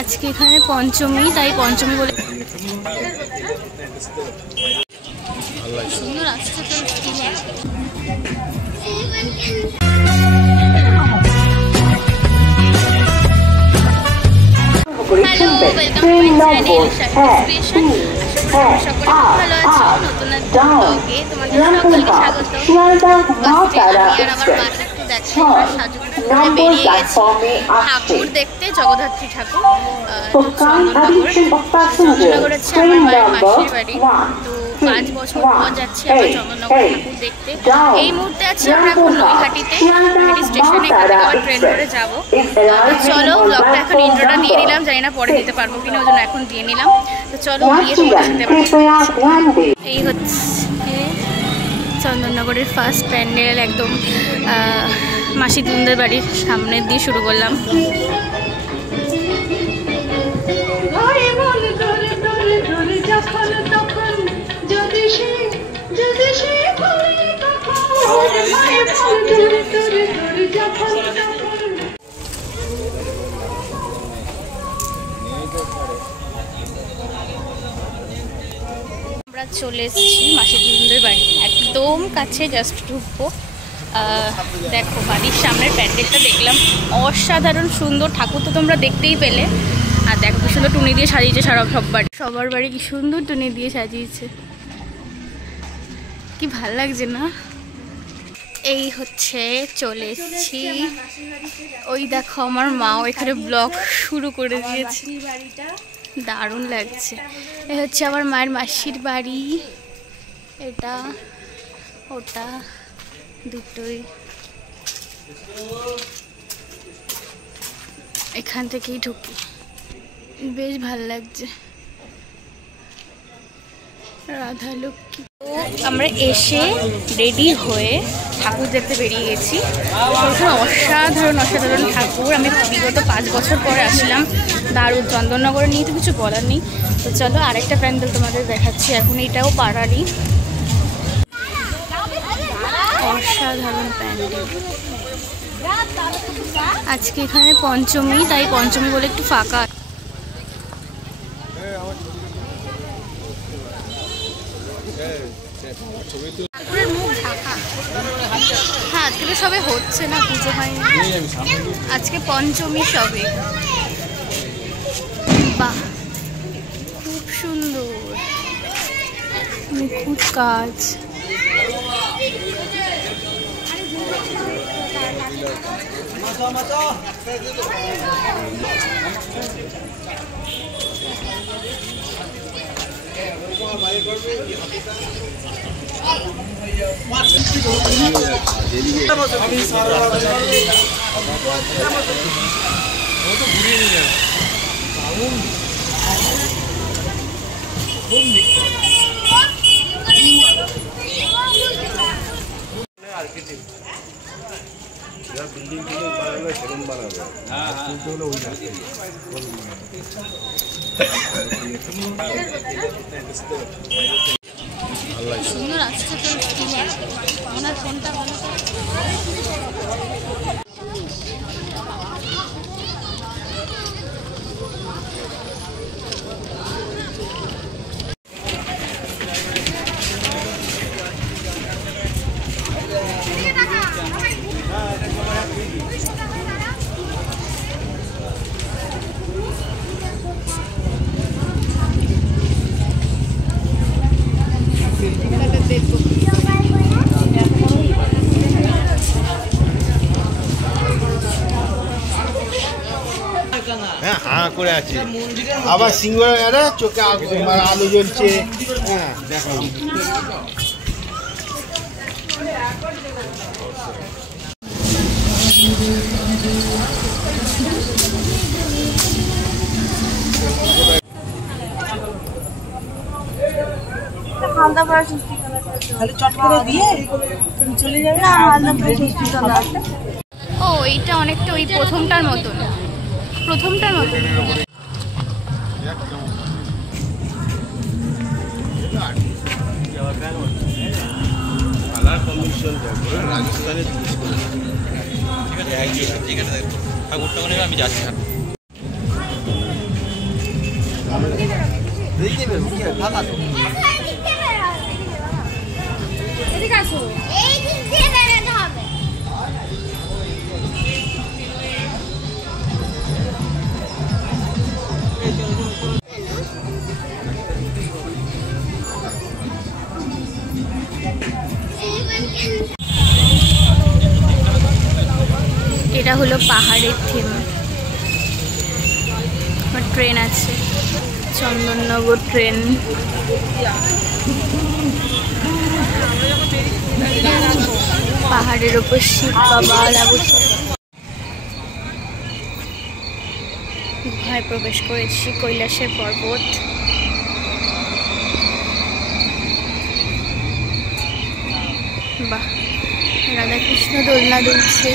আজকে এখানে পঞ্চমী, তাই পঞ্চমী বলে সুন্দর আসছে তো। Hello, welcome to my channel Shahid creation. সকলে খুব ভালো আছো। নতুন একটা ব্লগে তোমাদের সকলকে স্বাগত। বাসে আমি আর আমার মা একটু যাচ্ছি, আমরা সাজুগুজু করে বেরিয়ে গেছি ঠাকুর দেখতে, জগদ্ধাত্রী ঠাকুর চন্দননগর হচ্ছে আমার মায়ের মাসির বাড়ি। তো 5 বছর পর যাচ্ছি আবার চন্দননগর ঠাকুর দেখতে। এই মুহূর্তে আছি আমরা এখন নৈহাটিতে, নৈহাটি স্টেশনে। এখান থেকে আবার ট্রেন ধরে যাবো। চলো ব্লগটা এখন ইন্ট্রোটা দিয়ে নিলাম, জানি না পরে দিতে পারবো কিনা, ওই জন্য এখন দিয়ে নিলাম। তো চলো গিয়ে তোমাদের সাথে। এই হচ্ছে চন্দননগরের ফার্স্ট প্যান্ডেল, একদম মাসি দিদিদের বাড়ির সামনে দিয়ে শুরু করলাম। আমরা চলে এসেছি মাসি দিদিদের বাড়ি, একদম কাছে, জাস্ট ঢুকবো। দেখো বাড়ির সামনের প্যান্ডেলটা দেখলাম, অসাধারণ সুন্দর। ঠাকুর তো তোমরা দেখতেই পেলে। আর দেখো কি সুন্দর টুনি দিয়ে সাজিয়েছে সবার বাড়ি কি সুন্দর টুনি দিয়ে সাজিয়েছে, কি ভাল লাগছে না? এই হচ্ছে চলে এসেছি। ওই দেখো আমার মাও এখানে ব্লগ শুরু করে দিয়েছে, দারুণ লাগছে। এই হচ্ছে আমার মায়ের মাসির বাড়ি, এটা ওটা দুটোই এখান থেকেই ঢুকি, বেশ ভাল লাগছে। রাধা লক্ষ্মী। আমরা এসে রেডি হয়ে ঠাকুর দেখতে বেরিয়ে গেছি। অসাধারণ অসাধারণ ঠাকুর। আমি বিগত 5 বছর পরে আসলাম, দারুণ। চন্দননগরে নিয়ে তো কিছু বলার নেই। তো চলো আরেকটা প্যান্ডেল তোমাদের দেখাচ্ছি, এখন এটাও পাড়ারই। অসাধারণ প্যান্ডেল। আজকে এখানে পঞ্চমী, তাই পঞ্চমী বলে একটু ফাঁকা। হ্যাঁ, আজকে তো সবে হচ্ছে না, পুজো হয়নি, আজকে পঞ্চমী সবে। বাহ, খুব সুন্দর, নিখুঁত কাজ। बिल्डिंग बानाবে সেরকম বানাবে। হ্যাঁ হ্যাঁ, হলো ওই রাস্তায় আল্লাহ সুন্দর আসছে তো। ওনার ফোনটা ভালো। হ্যাঁ হ্যাঁ করে আছে, আবার সিঙ্গারা চোখে আলো জ্বলছে। হ্যাঁ দেখো ও এইটা অনেকটা ওই প্রথমটার মতন। কালার কম্বিনেশন রাজস্থানের ঠাকুরটা আমি যাচ্ছি। এটা হলো পাহাড়ের থিম। ট্রেন আছে, চন্দননগর ট্রেন। পাহাড়ের ওপর শিব বাবা গুহায় প্রবেশ করেছি। কৈলাসের পর্বত। বাহ, রাধাকৃষ্ণ দোলনা দুলছে।